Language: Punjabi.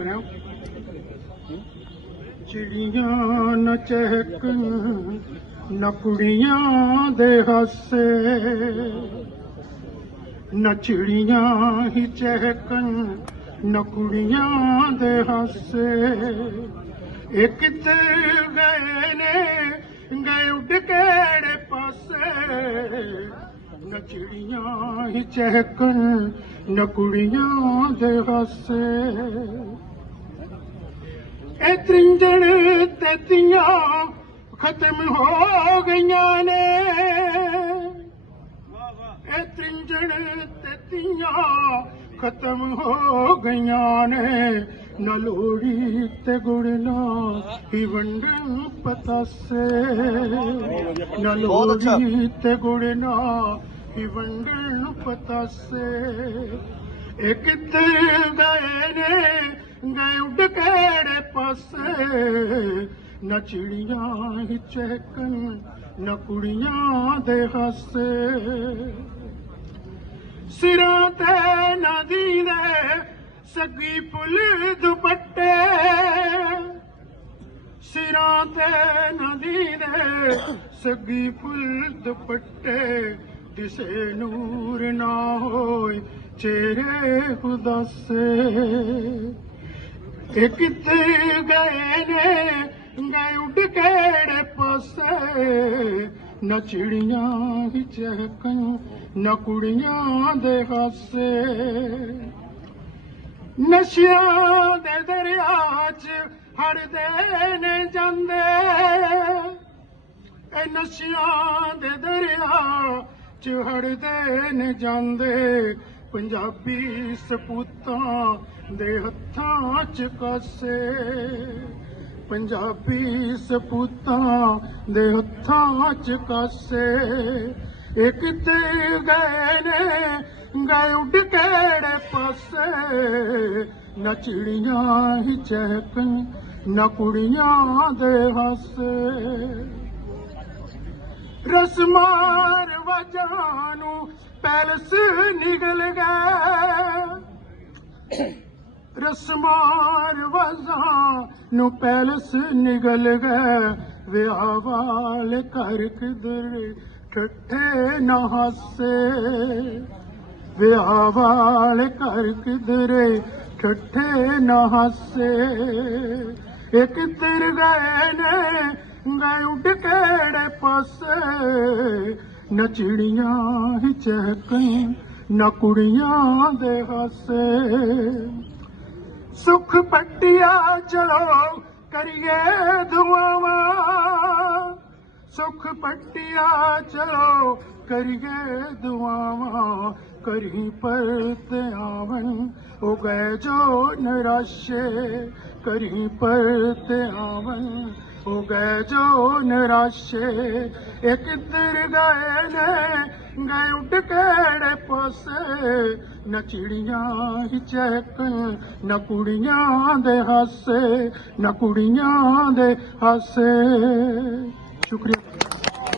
ਕਰ ਰਿਹਾ ਚਿੜੀਆਂ ਨ ਚਹਿਕਣ ਨ ਕੁੜੀਆਂ ਦੇ ਹਾਸੇ। ਨ ਚਿੜੀਆਂ ਹੀ ਚਹਿਕਣ ਨ ਕੁੜੀਆਂ ਦੇ ਹਾਸੇ। ਇਹ ਕਿੱਥੇ ਗਏ ਨੇ? ਗਏ ਉੱਡ ਕਿਹੜੇ ਪਾਸੇ? ਨ ਹੀ ਚਹਿਕਣ ਨਕੁੜੀਆਂ ਦੇ ਹਾਸੇ। ਇਹ ਤ੍ਰਿੰਜਣ ਤੇ ਤੀਆਂ ਖਤਮ ਹੋ ਗਈਆਂ ਨੇ। ਇਹ ਤ੍ਰਿੰਜਣ ਤੇ ਤੀਆਂ ਖਤਮ ਹੋ ਗਈਆਂ ਨੇ। ਨਾ ਲੋੜੀ ਤੇ ਗੁੜਨਾ ਹੀ ਵੰਡਣ ਪਤਾਸੇ। ਨਾ ਲੋੜੀ ਤੇ ਗੁੜਨਾ ਹੀ ਵੰਡਣ ਪਤਾਸੇ। ਇਹ ਕਿੱਥੇ ਗਏ ਨੇ? ਗਏ ਉੱਡ ਕਿਹੜੇ ਪਾਸੇ, ਨਾ ਚਿੜੀਆਂ ਹੀ ਚਹਿਕਣ, ਨਾ ਕੁੜੀਆਂ ਦੇ ਹਾਸੇ। ਸਿਰਾਂ ਤੇ ਨਦੀ ਦੇ ਸੱਗੀ ਫੁੱਲ ਦੁਪੱਟੇ। ਸਿਰਾਂ ਤੇ ਨਦੀ ਦੇ ਸੱਗੀ ਫੁੱਲ ਦੁਪੱਟੇ। ਕਿਸੇ ਨੂਰ ਨਾ ਹੋਏ ਚਿਹਰੇ ਉਦਾਸੇ। ਇਹ ਕਿੱਥੇ ਗਏ ਨੇ? ਗਏ ਉੱਡ ਕਿਹੜੇ ਪਾਸੇ? ਨਾ ਚਿੜੀਆਂ ਹੀ ਚਹਿਕਣ, ਨਾ ਕੁੜੀਆਂ ਦੇ ਹਾਸੇ। ਨਸ਼ਿਆਂ ਦੇ ਦਰਿਆ 'ਚ ਹੜਦੇ ਨੇ ਜਾਂਦੇ। ਇਹ ਨਸ਼ਿਆਂ ਦੇ ਦਰਿਆ 'ਚ ਹੜਦੇ ਨੇ ਜਾਂਦੇ। ਪੰਜਾਬੀ ਸਪੂਤਾਂ ਦੇ ਹੱਥਾਂ 'ਚ ਕਾਸੇ। ਪੰਜਾਬੀ ਸਪੂਤਾਂ ਦੇ ਹੱਥਾਂ 'ਚ ਕਾਸੇ। ਇਹ ਕਿਤੇ ਗਏ ਨੇ, ਗਏ ਉੱਡ ਕਿਹੜੇ ਪਾਸੇ? ਨਾ ਚਿੜੀਆਂ ਹੀ ਚਹਿਕਣ, ਨਾ ਕੁੜੀਆਂ ਦੇ ਹਾਸੇ। ਰਸਮਾਰ ਵਜਾਂ ਨੂੰ ਪੈਲਸ ਨਿਗਲ ਗਏ। ਰਸਮਾਂ ਰਵਾਜ਼ਾਂ ਨੂੰ ਪੈਲਸ ਨਿਗਲ ਗਏ। ਵਿਆਹ ਵਾਲੇ ਘਰ ਕਿਧਰ ਠੱਠੇ ਨਾ ਹਾਸੇ। ਵਿਆਹ ਵਾਲੇ ਘਰ ਕਿਧਰੇ ਠੱਠੇ ਨਾ ਹਾਸੇ। ਇਹ ਕਿੱਧਰ ਗਏ ਨੇ? ਗਏ ਉੱਡ ਕਿਹੜੇ ਪਾਸੇ, ਨਾ ਚਿੜੀਆਂ ਹੀ ਚਹਿਕਣ, ਨਾ ਕੁੜੀਆਂ ਦੇ ਹਾਸੇ। ਸੁਖ ਪੱਟਿਆ ਚਲੋ ਕਰੀਏ ਦੁਆਵਾਂ। ਸੁਖ ਪੱਟਿਆ ਚਲੋ ਕਰੀਏ ਦੁਆਵਾਂ। ਕਰੀ ਪਰ ਤੇ ਆਵਣ, ਉਹ ਗਏ ਜੋ ਨਿਰਾਸ਼ੇ। ਕਰੀ ਪਰ ਤੇ ਆਵਣ ਉਹ ਗਏ ਜੋ ਨਿਰਾਸ਼ੇ ਇਹ ਕਿੱਧਰ ਗਏ ਨੇ, ਗਏ ਉੱਡ ਕਿਹੜੇ ਪਾਸੇ? ਨਾ ਚਿੜੀਆਂ ਹੀ ਚਹਿਕਣ ਨਾ ਕੁੜੀਆਂ ਦੇ ਹਾਸੇ, ਨਾ ਕੁੜੀਆਂ ਦੇ ਹਾਸੇ। ਸ਼ੁਕਰੀਆ।